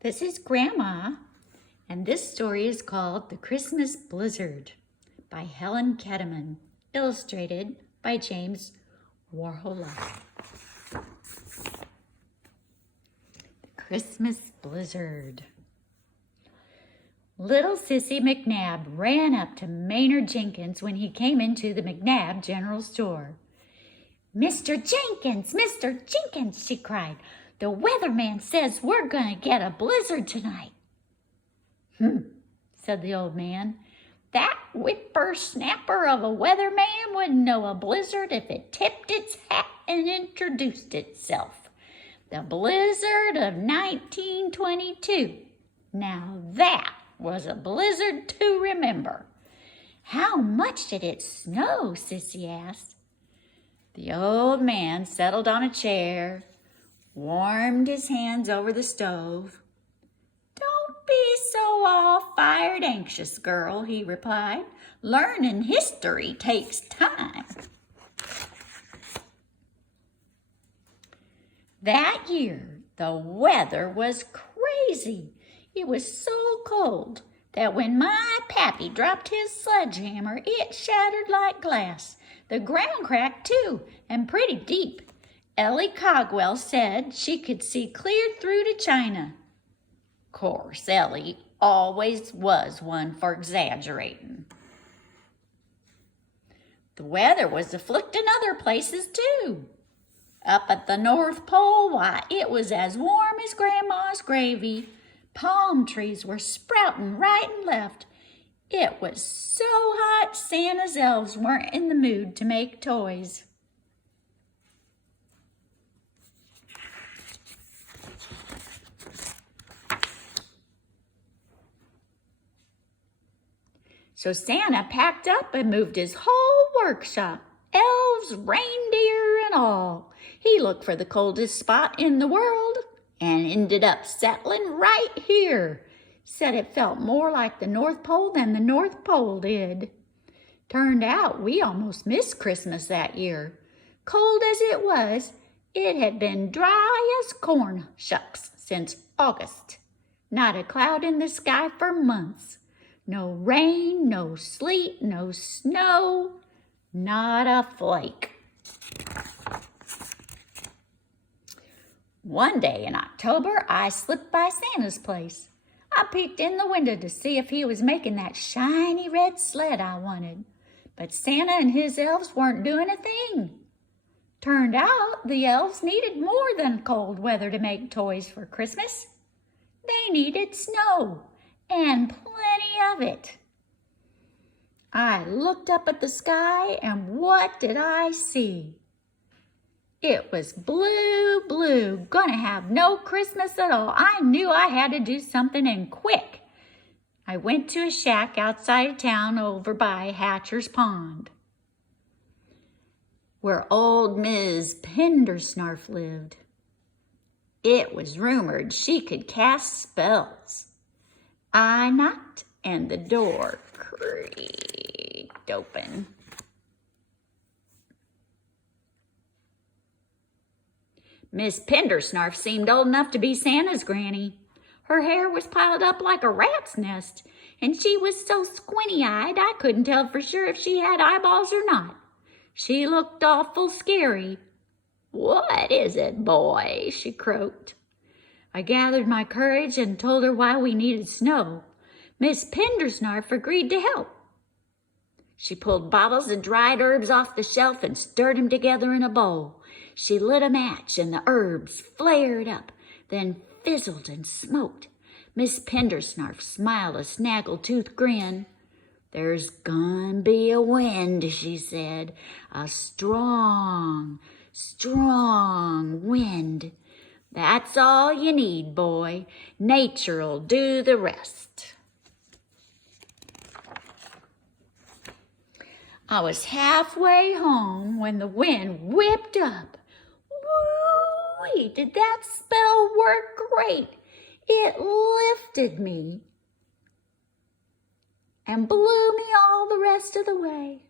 This is Grandma, and this story is called The Christmas Blizzard by Helen Ketteman, illustrated by James Warhola. The Christmas Blizzard. Little Sissy McNabb ran up to Maynard Jenkins when he came into the McNabb General Store. "Mr. Jenkins, she cried. "The weatherman says we're going to get a blizzard tonight." Said the old man. "That whippersnapper of a weatherman wouldn't know a blizzard if it tipped its hat and introduced itself. The blizzard of 1922. Now that was a blizzard to remember." "How much did it snow?" Sissy asked. The old man settled on a chair, warmed his hands over the stove. "Don't be so all-fired anxious, girl," he replied. "Learning history takes time." That year, the weather was crazy. It was so cold that when my pappy dropped his sledgehammer, it shattered like glass. The ground cracked too, and pretty deep. Ellie Cogwell said she could see clear through to China. Course, Ellie always was one for exaggerating. The weather was afflicting other places too. Up at the North Pole, why, it was as warm as Grandma's gravy. Palm trees were sprouting right and left. It was so hot Santa's elves weren't in the mood to make toys. So Santa packed up and moved his whole workshop, elves, reindeer, and all. He looked for the coldest spot in the world and ended up settling right here. Said it felt more like the North Pole than the North Pole did. Turned out we almost missed Christmas that year. Cold as it was, it had been dry as corn shucks since August. Not a cloud in the sky for months. No rain, no sleet, no snow, not a flake. One day in October, I slipped by Santa's place. I peeked in the window to see if he was making that shiny red sled I wanted. But Santa and his elves weren't doing a thing. Turned out the elves needed more than cold weather to make toys for Christmas. They needed snow, and plenty of it. I looked up at the sky, and what did I see? It was blue, gonna have no Christmas at all. I knew I had to do something, and quick. I went to a shack outside of town over by Hatcher's Pond, where old Ms. Pendersnarf lived. It was rumored she could cast spells. I knocked, and the door creaked open. Miss Pendersnarf seemed old enough to be Santa's granny. Her hair was piled up like a rat's nest, and she was so squinty-eyed I couldn't tell for sure if she had eyeballs or not. She looked awful scary. "What is it, boy?" she croaked. I gathered my courage and told her why we needed snow. Miss Pendersnarf agreed to help. She pulled bottles of dried herbs off the shelf and stirred them together in a bowl. She lit a match and the herbs flared up, then fizzled and smoked. Miss Pendersnarf smiled a snaggle-toothed grin. "There's gonna be a wind," she said. "A strong wind. That's all you need, boy. Nature'll do the rest." I was halfway home when the wind whipped up. Woo-wee, did that spell work great. It lifted me and blew me all the rest of the way.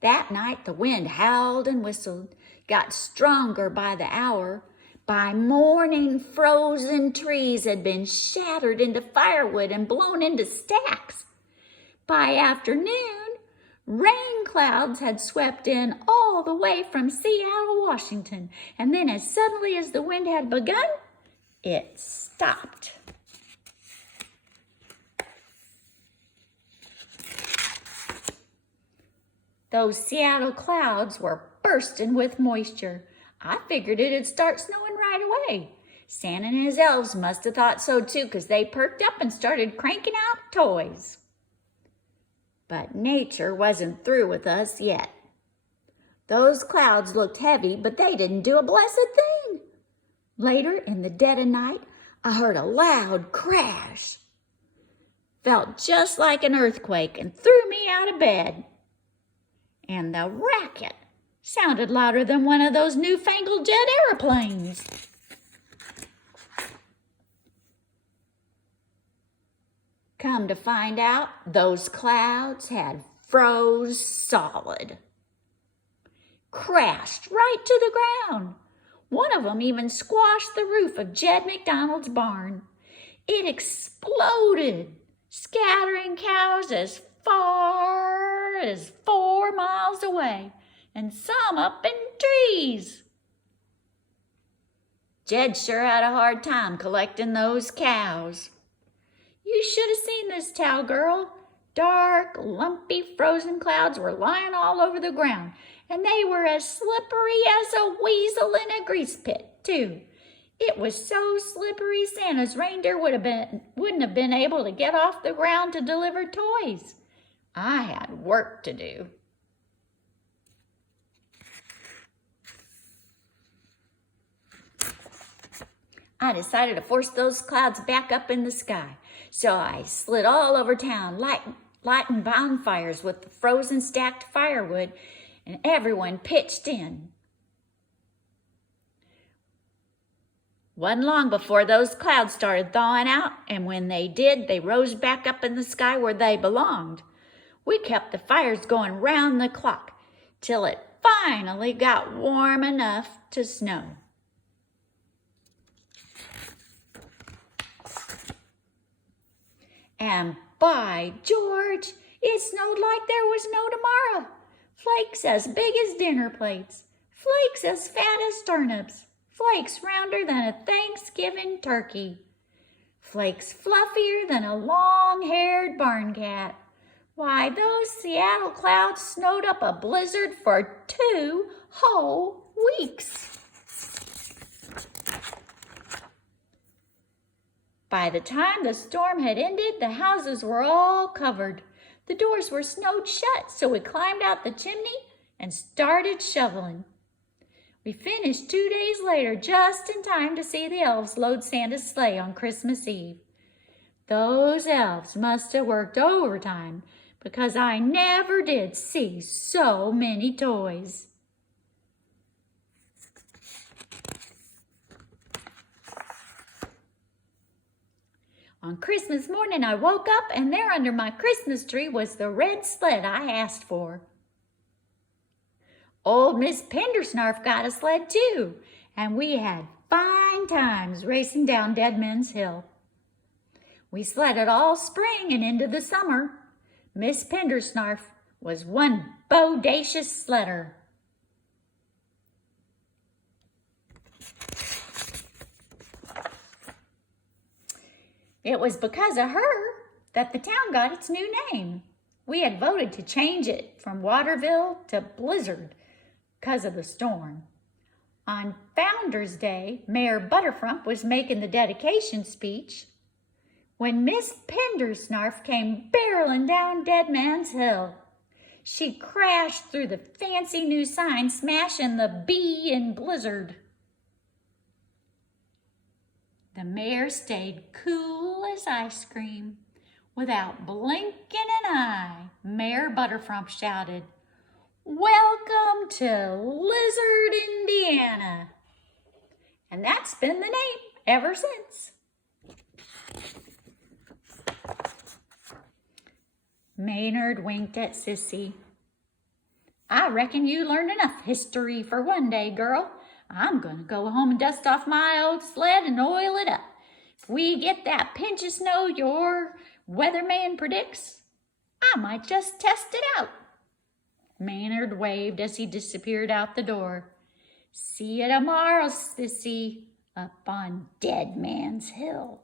That night the wind howled and whistled, got stronger by the hour. By morning, frozen trees had been shattered into firewood and blown into stacks. By afternoon, rain clouds had swept in all the way from Seattle, Washington, and then as suddenly as the wind had begun, it stopped. Those Seattle clouds were bursting with moisture. I figured it'd start snowing right away. Santa and his elves must have thought so too, because they perked up and started cranking out toys. But nature wasn't through with us yet. Those clouds looked heavy, but they didn't do a blessed thing. Later, in the dead of night, I heard a loud crash. Felt just like an earthquake and threw me out of bed. And the racket sounded louder than one of those newfangled jet airplanes. Come to find out, those clouds had froze solid. Crashed right to the ground. One of them even squashed the roof of Jed McDonald's barn. It exploded, scattering cows as far as 4 miles away, and some up in trees. Jed sure had a hard time collecting those cows. You should have seen this tow girl. Dark, lumpy, frozen clouds were lying all over the ground, and they were as slippery as a weasel in a grease pit, too. It was so slippery Santa's reindeer wouldn't have been able to get off the ground to deliver toys. I had work to do. I decided to force those clouds back up in the sky. So I slid all over town, lighting bonfires with the frozen stacked firewood, and everyone pitched in. Wasn't long before those clouds started thawing out, and when they did, they rose back up in the sky where they belonged. We kept the fires going round the clock till it finally got warm enough to snow. And by George, it snowed like there was no tomorrow. Flakes as big as dinner plates. Flakes as fat as turnips. Flakes rounder than a Thanksgiving turkey. Flakes fluffier than a long-haired barn cat. Why, those Seattle clouds snowed up a blizzard for 2 whole weeks. By the time the storm had ended, the houses were all covered. The doors were snowed shut, so we climbed out the chimney and started shoveling. We finished 2 days later, just in time to see the elves load Santa's sleigh on Christmas Eve. Those elves must have worked overtime, because I never did see so many toys. On Christmas morning, I woke up, and there under my Christmas tree was the red sled I asked for. Old Miss Pendersnarf got a sled too, and we had fine times racing down Dead Man's Hill. We sledded all spring and into the summer. Miss Pendersnarf was one bodacious sledder. It was because of her that the town got its new name. We had voted to change it from Waterville to Blizzard because of the storm. On Founder's Day, Mayor Butterfrump was making the dedication speech when Miss Pendersnarf came barreling down Dead Man's Hill. She crashed through the fancy new sign, smashing the B in Blizzard. The mayor stayed cool as ice cream. Without blinking an eye, Mayor Butterfrump shouted, "Welcome to Lizard, Indiana." And that's been the name ever since. Maynard winked at Sissy. "I reckon you learned enough history for one day, girl. I'm going to go home and dust off my old sled and oil it up. If we get that pinch of snow your weatherman predicts, I might just test it out." Maynard waved as he disappeared out the door. "See you tomorrow, sissy, up on Dead Man's Hill."